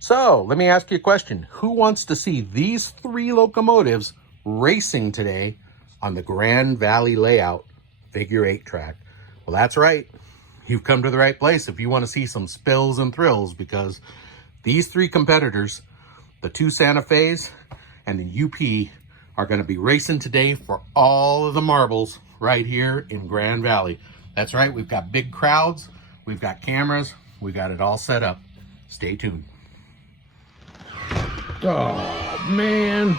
So let me ask you a question. Who wants to see these three locomotives racing today on the Grand Valley layout figure 8 track? Well, that's right. You've come to the right place if you want to see some spills and thrills, because these three competitors, the two Santa Fe's and the UP, are going to be racing today for all of the marbles right here in Grand Valley. That's right. We've got big crowds. We've got cameras. We got it all set up. Stay tuned. Oh, man.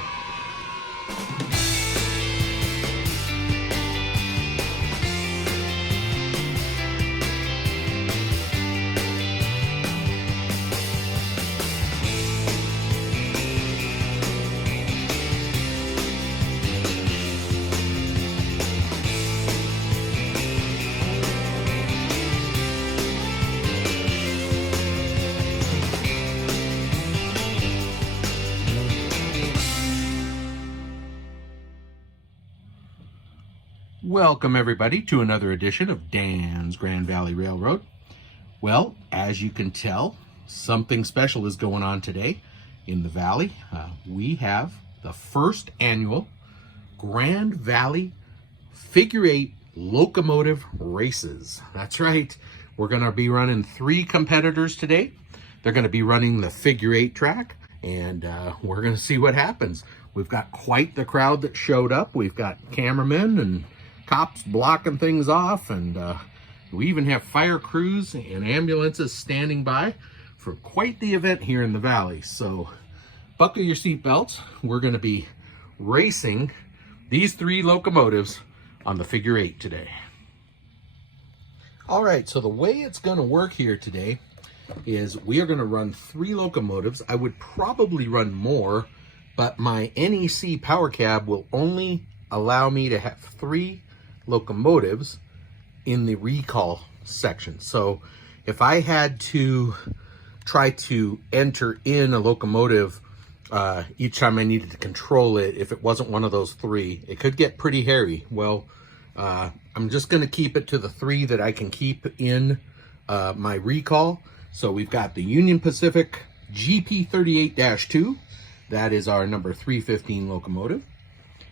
Welcome everybody to another edition of Dan's Grand Valley Railroad. Well, as you can tell, something special is going on today in the valley. We have the first annual Grand Valley Figure 8 Locomotive Races. That's right. We're going to be running three competitors today. They're going to be running the Figure 8 track, and we're going to see what happens. We've got quite the crowd that showed up. We've got cameramen and cops blocking things off, and we even have fire crews and ambulances standing by for quite the event here in the valley. So buckle your seatbelts. We're going to be racing these three locomotives on the Figure 8 today. All right, so the way it's going to work here today is we are going to run three locomotives. I would probably run more, but my NEC power cab will only allow me to have three locomotives in the recall section. So if I had to try to enter in a locomotive each time I needed to control it, if it wasn't one of those three, it could get pretty hairy. Well, I'm just going to keep it to the three that I can keep in my recall. So we've got the Union Pacific GP38-2. That is our number 315 locomotive.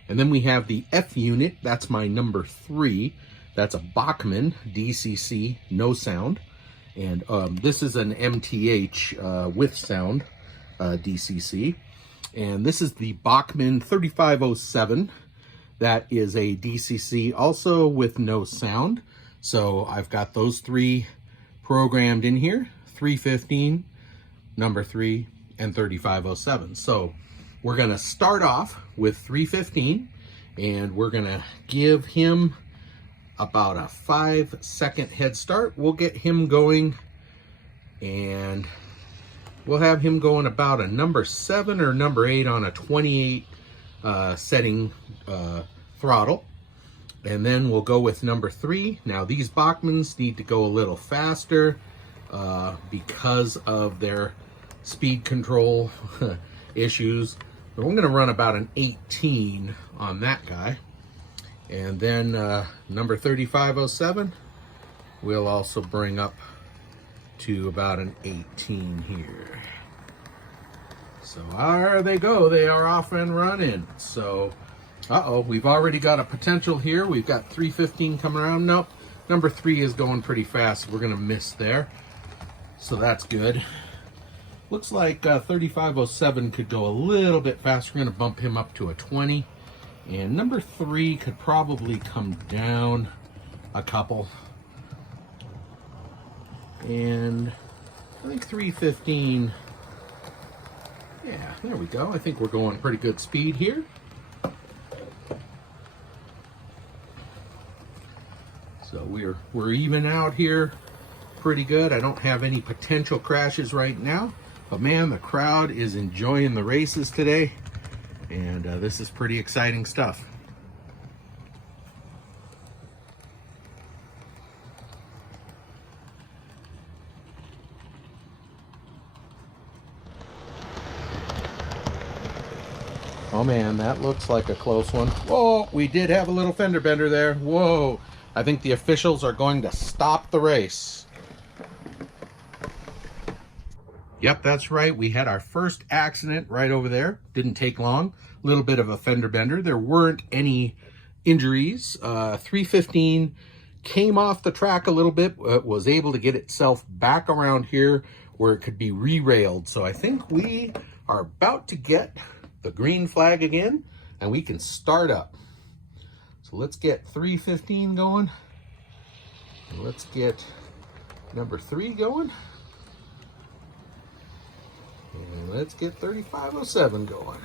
And then we have the F unit, that's my number 3. That's a Bachmann DCC, no sound. And this is an MTH with sound DCC. And this is the Bachmann 3507. That is a DCC also with no sound. So I've got those three programmed in here, 315, number 3, and 3507. So we're going to start off with 315, and we're going to give him about a 5-second head start. We'll get him going, and we'll have him going about a number 7 or number 8 on a 28 setting throttle. And then we'll go with number 3. Now these Bachmanns need to go a little faster because of their speed control issues. But I'm going to run about an 18 on that guy. And then number 3507, we'll also bring up to about an 18 here. So there they go. They are off and running. So, we've already got a potential here. We've got 315 coming around. Nope, number 3 is going pretty fast. We're going to miss there. So that's good. Looks like 3507 could go a little bit faster. We're going to bump him up to a 20. And number 3 could probably come down a couple. And I think 315, yeah, there we go. I think we're going pretty good speed here. So we're even out here pretty good. I don't have any potential crashes right now. But man, the crowd is enjoying the races today, and this is pretty exciting stuff. Oh man, that looks like a close one. Whoa, we did have a little fender bender there. Whoa, I think the officials are going to stop the race. Yep, that's right. We had our first accident right over there. Didn't take long. A little bit of a fender bender. There weren't any injuries. 315 came off the track a little bit, was able to get itself back around here where it could be re-railed. So I think we are about to get the green flag again, and we can start up. So let's get 315 going. Let's get number 3 going. And let's get 3507 going.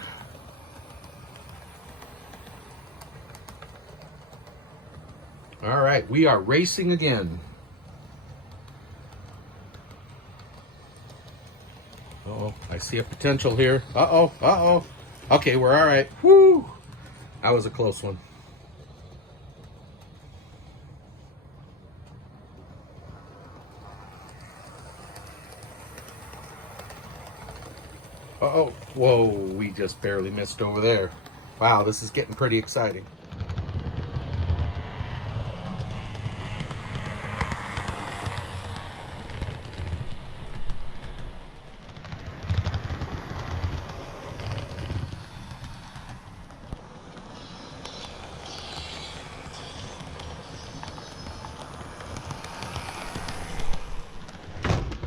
All right, we are racing again. Uh-oh, I see a potential here. Uh-oh, uh-oh. Okay, we're all right. Woo! That was a close one. Uh-oh, whoa, we just barely missed over there. Wow, this is getting pretty exciting.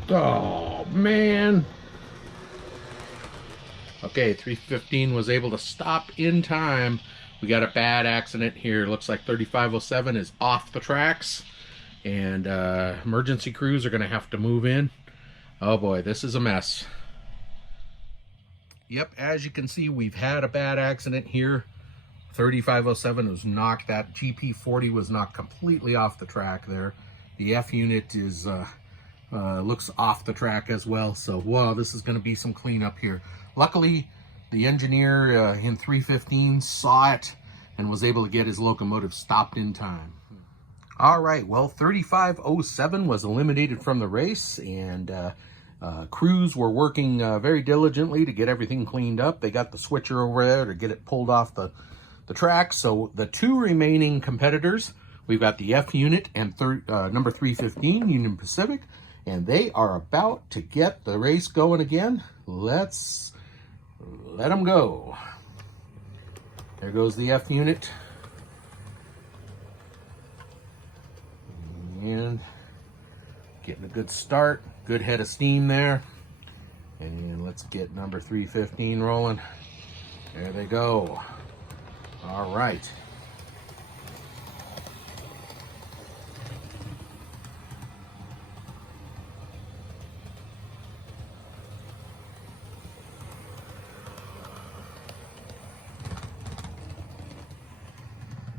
Oh, man. Okay, 315 was able to stop in time. We got a bad accident here. Looks like 3507 is off the tracks, and emergency crews are going to have to move in. Oh boy, this is a mess. Yep, as you can see, we've had a bad accident here. 3507 was knocked, that GP40 was knocked completely off the track there. The F unit is looks off the track as well. So, wow, this is going to be some cleanup here. Luckily, the engineer in 315 saw it and was able to get his locomotive stopped in time. All right, well, 3507 was eliminated from the race, and crews were working very diligently to get everything cleaned up. They got the switcher over there to get it pulled off the track. So the 2 remaining competitors, we've got the F unit and number 315, Union Pacific, and they are about to get the race going again. Let's let them go. There goes the F unit. And getting a good start, good head of steam there. And let's get number 315 rolling. There they go. All right.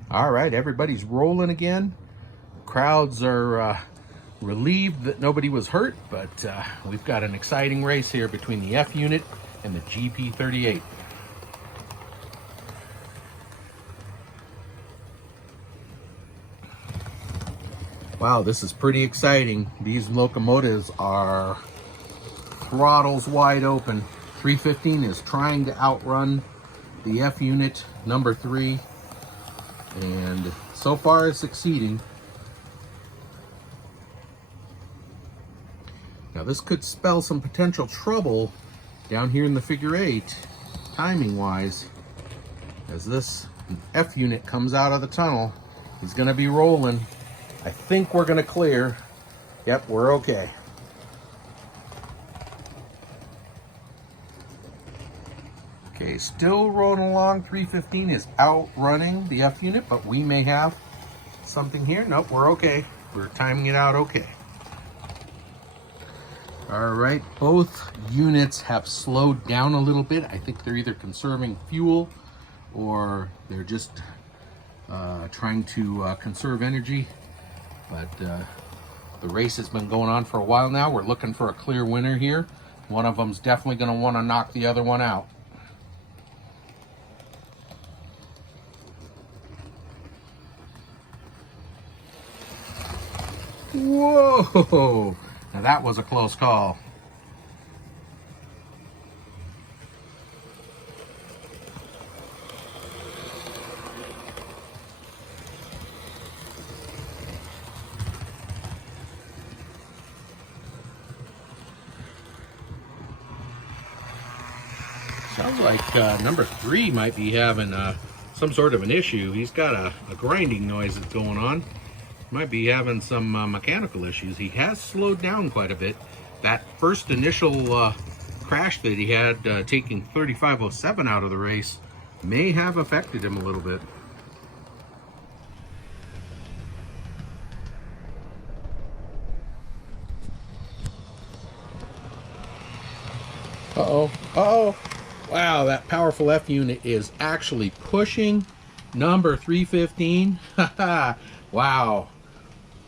All right, everybody's rolling again. Crowds are relieved that nobody was hurt, but we've got an exciting race here between the F unit and the GP38. Wow, this is pretty exciting. These locomotives are throttles wide open. 315 is trying to outrun the F unit, number 3, and so far is succeeding. Now this could spell some potential trouble down here in the figure 8, timing wise, as this F unit comes out of the tunnel. He's going to be rolling. I think we're going to clear. Yep, we're okay. Okay, still rolling along. 315 is outrunning the F unit, but we may have something here. Nope, we're okay. We're timing it out okay. All right, both units have slowed down a little bit. I think they're either conserving fuel or they're just trying to conserve energy. But the race has been going on for a while now. We're looking for a clear winner here. One of them's definitely going to want to knock the other one out. Whoa! Now that was a close call. Sounds like number 3 might be having some sort of an issue. He's got a grinding noise that's going on. Might be having some mechanical issues. He has slowed down quite a bit. That first initial crash that he had taking 3507 out of the race may have affected him a little bit. Uh-oh, uh-oh. Wow, that powerful F unit is actually pushing number 315. Wow,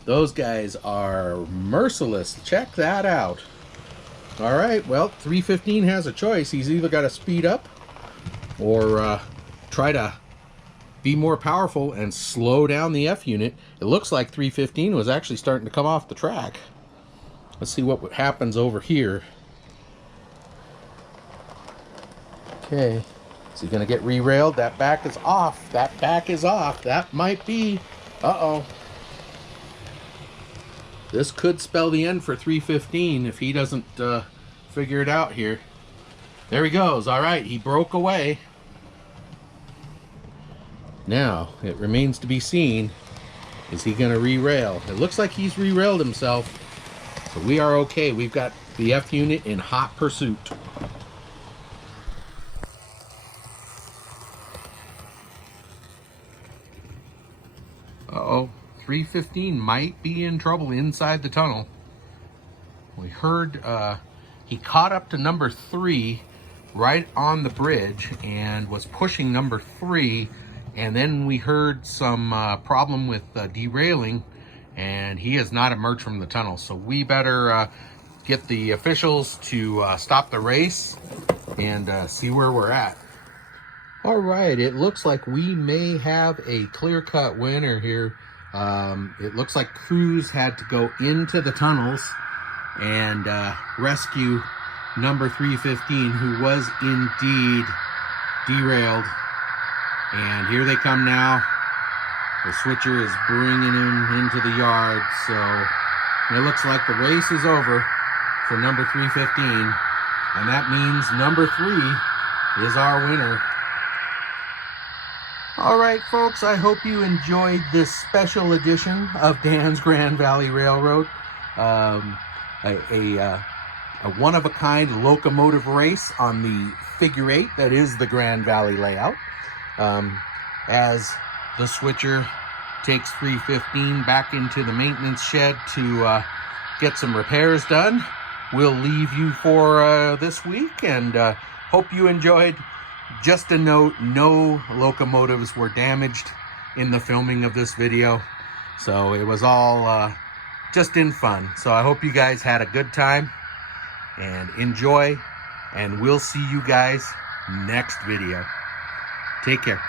those guys are merciless. Check that out. All right, well, 315 has a choice. He's either got to speed up or try to be more powerful and slow down the F unit. It looks like 315 was actually starting to come off the track. Let's see what happens over here. Okay, is he going to get re-railed? That back is off. That back is off. That might be... Uh-oh. This could spell the end for 315 if he doesn't figure it out here. There he goes. All right, he broke away. Now, it remains to be seen, is he going to re-rail? It looks like he's re-railed himself. So we are okay. We've got the F unit in hot pursuit. Uh-oh, 315 might be in trouble inside the tunnel. We heard he caught up to number 3 right on the bridge and was pushing number 3, and then we heard some problem with derailing, and he has not emerged from the tunnel. So we better get the officials to stop the race and see where we're at. All right, it looks like we may have a clear-cut winner here. It looks like crews had to go into the tunnels and rescue number 315, who was indeed derailed. And here they come now. The switcher is bringing him into the yard. So it looks like the race is over for number 315. And that means number 3 is our winner. All right, folks, I hope you enjoyed this special edition of Dan's Grand Valley Railroad. A one-of-a-kind locomotive race on the figure 8 that is the Grand Valley layout. As the switcher takes 315 back into the maintenance shed to get some repairs done, we'll leave you for this week, and hope you enjoyed. Just a note, no locomotives were damaged in the filming of this video, so it was all just in fun. So I hope you guys had a good time and enjoy, and we'll see you guys next video. Take care.